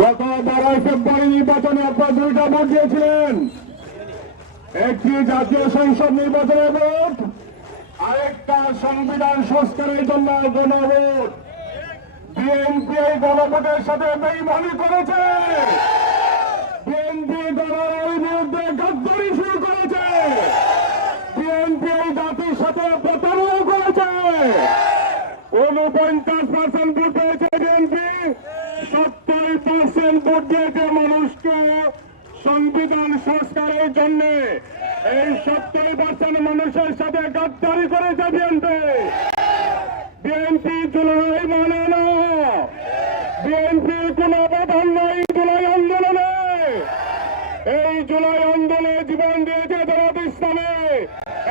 গত 12 ফেব্রুয়ারি নির্বাচনে আপনারা দুইটা ভোট দিয়েছিলেন, একটি জাতীয় সংসদ নির্বাচনের ভোট, আরেকটা সংবিধান সংস্কারের জন্য গণভোট। বিএনপি এই গণভোটের সাথে বেইমানি করেছে। বিএনপি গণের বিরুদ্ধে গদ্দারি শুরু করেছে। বিএনপি এই জাতির সাথে প্রতারণা করেছে। 49% ভোট পেয়েছে বিএনপি, 70% ভোট দিয়েছে মানুষকে সংবিধান সংস্কারের জন্য। এই 70% মানুষের সাথে গদ্দারি করেছে বিএনপি। বিএনপি জুলাই মানে না, বিএনপির কোন অবদান নাই জুলাই আন্দোলনে। এই জুলাই আন্দোলনে জীবন দিয়েছে জামাত ইসলামী,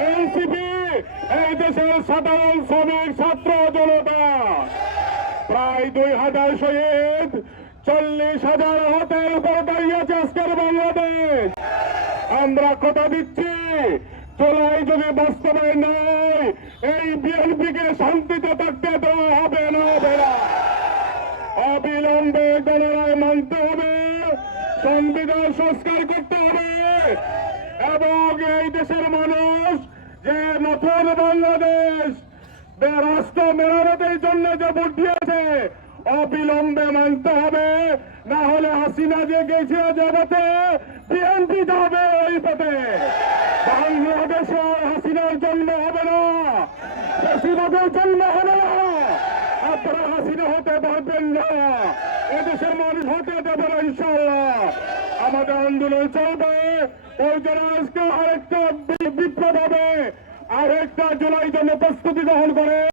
এনসিপি, এই দেশের সাধারণ শ্রমিক ছাত্র জনতা। প্রায় 2000 শহীদ, 40,000 হাতের উপর দাঁড়িয়েছে আজকের বাংলাদেশ। আমরা কথা দিচ্ছি, জুলাই যদি বাস্তবায়ন নয়, এই বিএনপিকে শান্তিতে থাকতে দেওয়া হবে না। অবিলম্বে গণরায় মানতে হবে, সংবিধান সংস্কার করতে হবে এবং এই দেশের মানুষ যে নতুন বাংলাদেশ রাষ্ট্র মেরামতের জন্য যে ভোট দিয়েছে অবিলম্বে মানতে হবে। না হলে হাসিনা যে গেছে জগতে, বিএনপি যাবে ওই পথে। বাংলাদেশে হাসিনার জন্ম হবে না, বেশিরভাগের জন্ম হবে না। আপনারা হাসিনা হতে পারবেন না, এদেশের মানুষ হতে দেবে না ইনশাআল্লাহ। আমাদের আন্দোলন চলবে। ওই জন্য আজকে আরেকটা বিপ্লব হবে, আরেকটা জুলাই জন্য প্রস্তুতি গ্রহণ করে